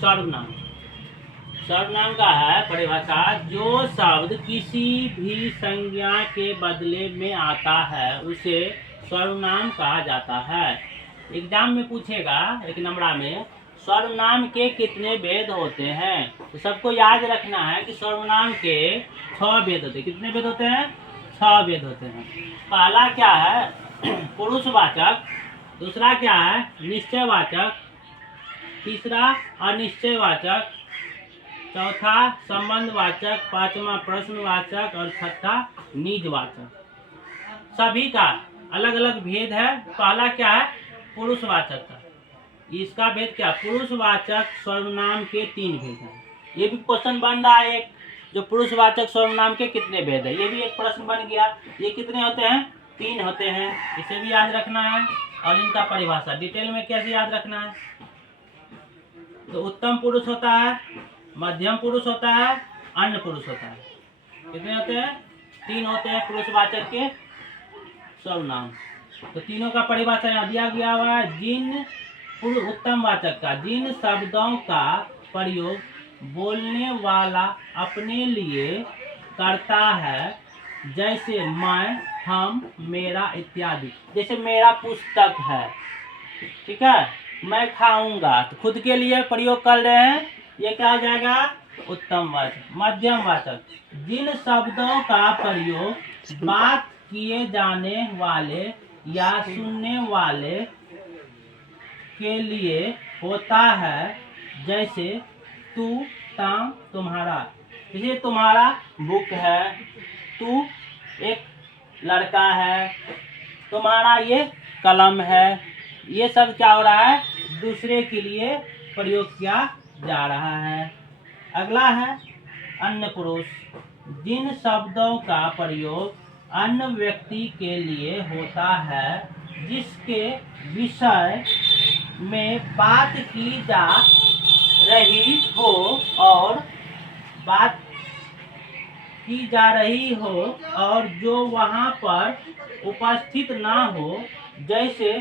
सर्वनाम। सर्वनाम का है परिभाषा, जो शब्द किसी भी संज्ञा के बदले में आता है उसे सर्वनाम कहा जाता है। एग्जाम में पूछेगा एक नंबरा में, सर्वनाम के कितने भेद होते हैं? तो सबको याद रखना है कि सर्वनाम के 6 भेद होते हैं। कितने भेद होते हैं? 6 भेद होते हैं। पहला क्या है? पुरुषवाचक। दूसरा क्या है? निश्चयवाचक। तीसरा अनिश्चयवाचक। चौथा संबंधवाचक। पांचवा प्रश्नवाचक और छठा निजवाचक। सभी का अलग अलग भेद है। पहला क्या है? पुरुषवाचक का। इसका भेद क्या? पुरुषवाचक सर्वनाम के 3 भेद हैं। ये भी क्वेश्चन बन रहा है एक, जो पुरुषवाचक सर्वनाम के कितने भेद है, ये भी एक प्रश्न बन गया। ये कितने होते हैं? 3 होते हैं। इसे भी याद रखना है और इनका परिभाषा डिटेल में कैसे याद रखना है। तो उत्तम पुरुष होता है, मध्यम पुरुष होता है, अन्य पुरुष होता है। कितने होते हैं? 3 होते हैं पुरुषवाचक के सर्वनाम। तो तीनों का परिभाषा यहाँ दिया गया हुआ है। जिन उत्तम वाचक का, जिन शब्दों का प्रयोग बोलने वाला अपने लिए करता है, जैसे मैं, हम, मेरा इत्यादि। जैसे मेरा पुस्तक है, ठीक है, मैं खाऊंगा, तो खुद के लिए प्रयोग कर रहे हैं, ये क्या हो जाएगा? उत्तम वाचक। मध्यम वाचक, जिन शब्दों का प्रयोग बात किए जाने वाले या सुनने वाले के लिए होता है, जैसे तू, ताम, तुम्हारा। जैसे तुम्हारा बुक है, तू एक लड़का है, तुम्हारा ये कलम है। ये सब क्या हो रहा है? दूसरे के लिए प्रयोग किया जा रहा है। अगला है अन्य पुरुष, जिन शब्दों का प्रयोग अन्य व्यक्ति के लिए होता है, जिसके विषय में बात की जा रही हो और बात की जा रही हो और जो वहाँ पर उपस्थित ना हो, जैसे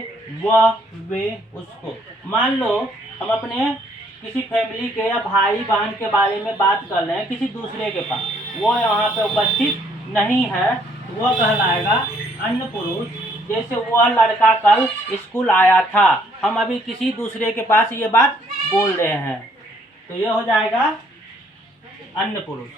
वह, वे, उसको। मान लो हम अपने किसी फैमिली के या भाई बहन के बारे में बात कर रहे हैं किसी दूसरे के पास, वो यहाँ पे उपस्थित नहीं है, तो वह कहलाएगा अन्य पुरुष। जैसे वह लड़का कल स्कूल आया था, हम अभी किसी दूसरे के पास ये बात बोल रहे हैं, तो ये हो जाएगा अन्य पुरुष।